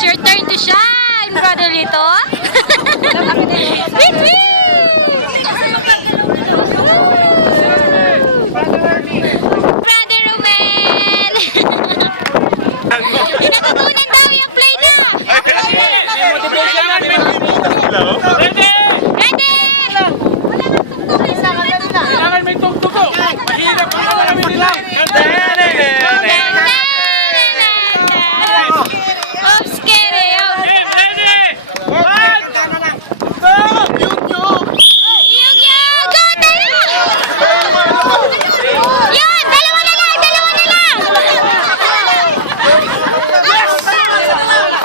It's your turn to shine, Brother Lito. Brother Romel. Pinatutunan daw yung play na. Ready? Kailangan may tugtugo. Mahirap ang marami nila. Oops, stereo. Yun, go tayo! Yun, dalawa na lang.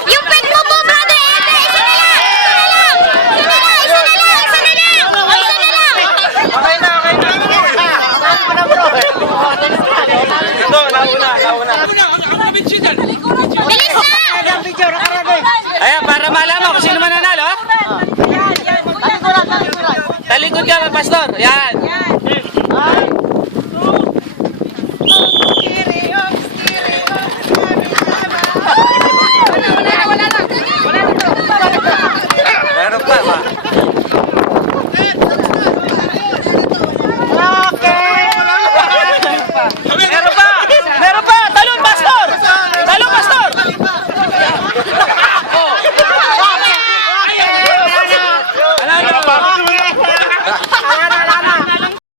Yung peg mo po, brother, Ete, isa na lang. Bilis na! Ayan, para malaman kung sino mananalo. Talikod ka, Pastor. Yan.